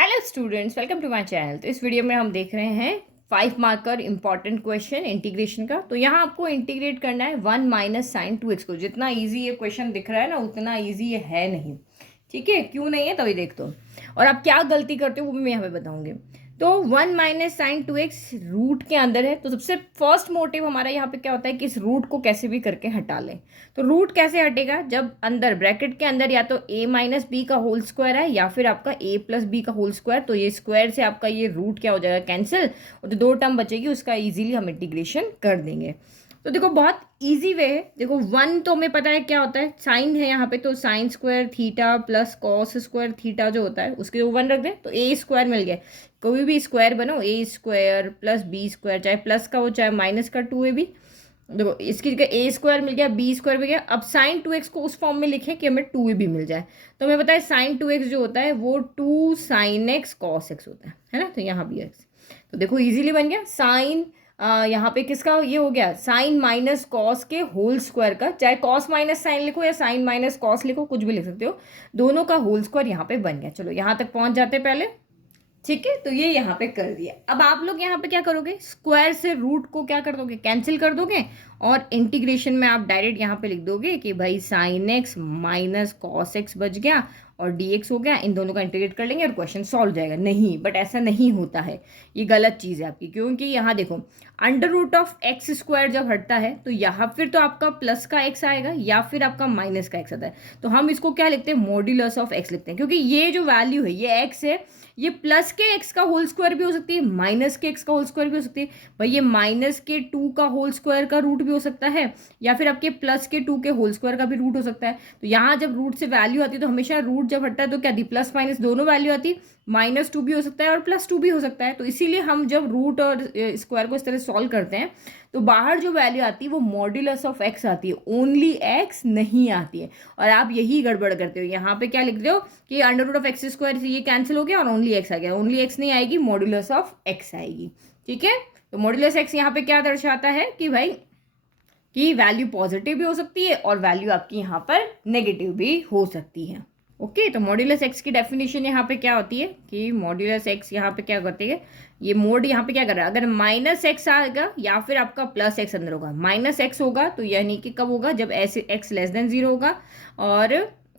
Hello students, welcome to my channel. तो इस video में हम देख रहे हैं 5 मार्कर इंपॉर्टेंट क्वेश्चन इंटीग्रेशन का। तो यहाँ आपको इंटीग्रेट करना है 1 माइनस साइन 2x को। जितना इजी ये क्वेश्चन दिख रहा है ना, उतना इजी ये है नहीं। ठीक है, क्यों नहीं है तभी देख दो। और आप क्या गलती करते हो वो भी मैं यहाँ पे बताऊंगी। तो 1 माइनस साइन 2x रूट के अंदर है। तो सबसे फर्स्ट मोटिव हमारा यहाँ पे क्या होता है कि इस रूट को कैसे भी करके हटा लें। तो रूट कैसे हटेगा, जब अंदर ब्रैकेट के अंदर या तो a माइनस बी का होल स्क्वायर है या फिर आपका a प्लस बी का होल स्क्वायर। तो ये स्क्वायर से आपका ये रूट क्या हो जाएगा, कैंसिल। और जो दो टर्म बचेगी उसका इजीली हम इंटीग्रेशन कर देंगे। तो देखो बहुत इजी वे है। देखो वन तो हमें पता है क्या होता है, साइन है यहाँ पे, तो sine square theta plus cos square theta जो होता है उसके वन रख दें तो ए स्क्वायर मिल गया। कोई भी स्क्वायर बनो, ए स्क्वायर प्लस बी स्क्वायर, चाहे प्लस का हो चाहे माइनस का 2ab। देखो इसकी जगह ए स्क्वायर मिल गया, बी स्क्वायर मिल गया। अब साइन 2x को उस फॉर्म में लिखें कि हमें 2ab मिल जाए। तो हमें पता है साइन 2x जो होता है वो 2 साइन एक्स कॉस एक्स होता है ना। तो यहाँ भी एक्स, तो देखो इजीली बन गया। साइन यहाँ पे किसका ये हो गया, साइन माइनस कॉस के होल स्क्वायर का। चाहे कॉस माइनस साइन लिखो या साइन माइनस कॉस लिखो, कुछ भी लिख सकते हो। दोनों का होल स्क्वायर यहाँ पे बन गया। चलो यहाँ तक पहुंच जाते पहले। ठीक है, तो ये यहाँ पे कर दिया। अब आप लोग यहाँ पे क्या करोगे, स्क्वायर से रूट को क्या कर दोगे, कैंसिल कर दोगे। और इंटीग्रेशन में आप डायरेक्ट यहाँ पे लिख दोगे कि भाई sine x minus cos x बच गया और dx हो गया। इन दोनों का इंटीग्रेट कर लेंगे और क्वेश्चन सॉल्व जाएगा। नहीं, बट ऐसा नहीं होता है, ये गलत चीज़ है आपकी। क्योंकि यहाँ देखो under root of x square जब हटता है तो यहाँ फिर तो आपका प्लस का एक्स आएगा या फिर आपका माइनस का एक्स आता है। तो हम इसको क्या लिखते हैं, मॉड्यूलस ऑफ एक्स लिखते हैं। क्योंकि ये जो वैल्यू है ये एक्स है, ये प्लस के एक्स का होल स्क्वायर भी हो सकती है, माइनस के एक्स का होल स्क्वायर भी हो सकती है। भाई ये माइनस के 2 का होल स्क्वायर का रूट भी हो सकता है या फिर आपके प्लस के 2 के होल स्क्वायर का भी रूट हो सकता है। तो यहाँ जब रूट से वैल्यू आती है तो हमेशा रूट जब हटता है तो क्या दी, प्लस माइनस दोनों वैल्यू आती, -2 भी हो सकता है और +2 भी हो सकता है। तो इसीलिए हम जब रूट और स्क्वायर को इस तरह सॉल्व करते हैं तो बाहर जो वैल्यू आती है वो मॉड्यूलस ऑफ एक्स आती है, ओनली एक्स नहीं आती है। और आप यही गड़बड़ करते हो, यहाँ पे क्या लिख रहे हो कि under root of x square से ये कैंसिल हो गया और ओनली एक्स आ गया। ओनली एक्स नहीं आएगी, मॉड्यूलस ऑफ एक्स आएगी। ठीक है, तो मॉड्यूलस एक्स यहाँ पे क्या दर्शाता है कि भाई कि वैल्यू पॉजिटिव भी हो सकती है और वैल्यू आपकी यहाँ पर नेगेटिव भी हो सकती है। ओके, तो मॉड्यूलस एक्स की डेफिनेशन यहाँ पे क्या होती है कि मॉड्यूलस एक्स यहाँ पे क्या करती है, ये मोड यहाँ पे क्या कर रहा है, अगर माइनस एक्स आएगा या फिर आपका प्लस एक्स अंदर होगा। माइनस एक्स होगा तो यानी कि कब होगा, जब ऐसे एक्स लेस देन 0 होगा और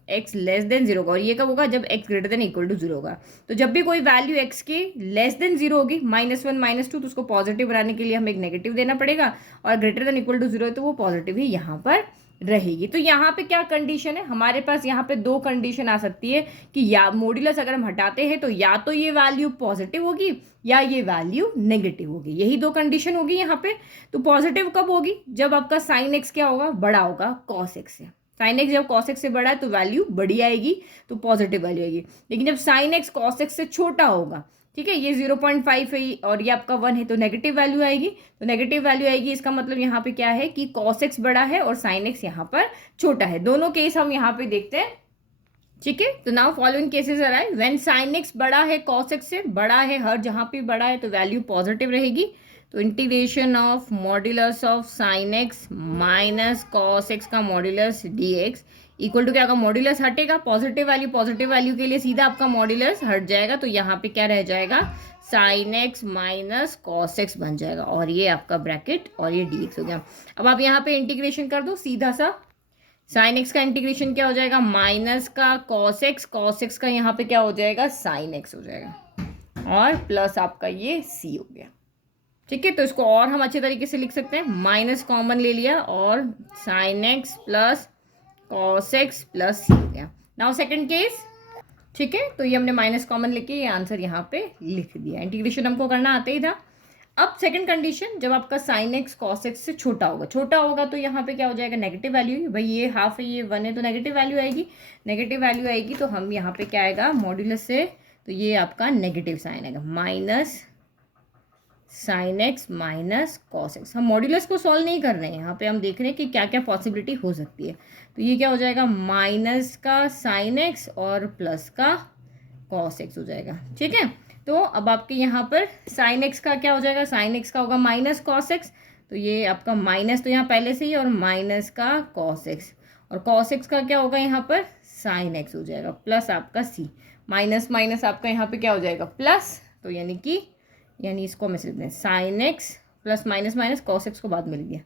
एक्स लेस देन 0 होगा। और ये कब होगा, जब x greater than equal to 0 होगा। तो जब भी कोई वैल्यू एक्स की लेस देन 0 होगी, -1 -2, तो उसको पॉजिटिव बनाने के लिए हमें एक नेगेटिव देना पड़ेगा। और ग्रेटर देन इक्वल टू 0 है तो वो पॉजिटिव ही यहाँ पर रहेगी। तो यहाँ पे क्या कंडीशन है हमारे पास, यहाँ पे दो कंडीशन आ सकती है कि या मॉड्यूलस अगर हम हटाते हैं तो या तो ये वैल्यू पॉजिटिव होगी या ये वैल्यू नेगेटिव होगी। यही दो कंडीशन होगी यहाँ पे। तो पॉजिटिव कब होगी, जब आपका साइन एक्स क्या होगा, बड़ा होगा कॉस एक्स से। साइन एक्स जब कॉस एक्स से बड़ा है तो वैल्यू बड़ी आएगी, तो पॉजिटिव वैल्यू आएगी। लेकिन जब साइन एक्स कॉस एक्स से छोटा होगा, ठीक है, ये 0.5 है और ये आपका 1 है, तो नेगेटिव वैल्यू आएगी। तो नेगेटिव वैल्यू आएगी, इसका मतलब यहाँ पे क्या है कि कॉस एक्स बड़ा है और साइन एक्स यहाँ पर छोटा है। दोनों केस हम यहाँ पे देखते हैं। ठीक है, तो नाउ फॉलोइंग केसेस आर आए, व्हेन साइन एक्स बड़ा है कॉस एक्स से, बड़ा है हर जहाँ पे बड़ा है तो वैल्यू पॉजिटिव रहेगी। तो integration of modulus of sine x minus cos x का मॉड्यूलस dx इक्वल टू क्या होगा, मॉड्यूलस हटेगा, पॉजिटिव वैल्यू के लिए सीधा आपका मॉड्यूलस हट जाएगा। तो यहाँ पे क्या रह जाएगा, sine x minus cos x बन जाएगा और ये आपका ब्रैकेट और ये dx हो गया। अब आप यहाँ पे इंटीग्रेशन कर दो सीधा सा। साइन एक्स का इंटीग्रेशन क्या हो जाएगा, माइनस का कॉस एक्स का यहाँ पे क्या हो जाएगा, साइन एक्स हो जाएगा और प्लस आपका ये c हो गया। ठीक है, तो इसको और हम अच्छे तरीके से लिख सकते हैं, माइनस कॉमन ले लिया और sine x plus cos x plus c हो गया। नाउ सेकंड केस, ठीक है, तो ये हमने माइनस कॉमन लेके ये आंसर यहाँ पे लिख दिया। इंटीग्रेशन हमको करना आता ही था। अब सेकंड कंडीशन, जब आपका साइन एक्स कॉस एक्स से छोटा होगा तो यहाँ पे क्या हो जाएगा, नेगेटिव वैल्यू। भाई ये हाफ है ये 1 है तो नेगेटिव वैल्यू आएगी। तो हम यहाँ पे क्या आएगा, मॉड्यूलस से तो ये आपका नेगेटिव साइन आएगा, minus sine x minus cos x. हम मॉड्यूलस को सॉल्व नहीं कर रहे हैं, यहाँ पे हम देख रहे हैं कि क्या क्या पॉसिबिलिटी हो सकती है। तो ये क्या हो जाएगा, माइनस का साइन एक्स और प्लस का कॉस एक्स हो जाएगा। ठीक है, तो अब आपके यहाँ पर साइन एक्स का क्या हो जाएगा, साइन एक्स का होगा माइनस कॉस एक्स। तो ये आपका माइनस तो यहाँ पहले से ही और माइनस का कॉस एक्स, और कॉस एक्स का क्या होगा यहाँ पर साइन एक्स हो जाएगा, प्लस आपका सी। माइनस माइनस आपका यहाँ पे क्या हो जाएगा प्लस, तो यानी इसको हम ऐसे लिखते हैं sign x plus minus minus cos x को बाद में लिख दिया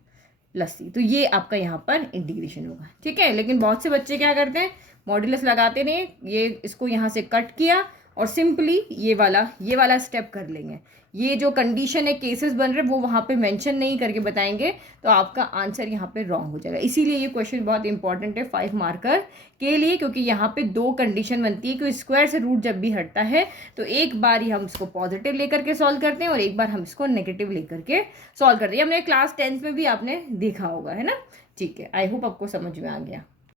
प्लस सी, तो ये आपका यहाँ पर इंटीग्रेशन होगा। ठीक है, लेकिन बहुत से बच्चे क्या करते हैं मॉड्यूलस लगाते नहीं, ये इसको यहाँ से कट किया और सिंपली ये वाला स्टेप कर लेंगे। ये जो कंडीशन है केसेस बन रहे वो वहाँ पे मेंशन नहीं करके बताएंगे, तो आपका आंसर यहाँ पे रॉन्ग हो जाएगा। इसीलिए ये क्वेश्चन बहुत इंपॉर्टेंट है 5 मार्कर के लिए, क्योंकि यहाँ पे 2 कंडीशन बनती है कि स्क्वायर से रूट जब भी हटता है तो एक बार ही हम इसको पॉजिटिव लेकर के सॉल्व करते हैं और एक बार हम इसको नेगेटिव लेकर के सॉल्व करते हैं। हमने क्लास 10th में भी आपने देखा होगा, है ना। ठीक है, आई होप आपको समझ में आ गया।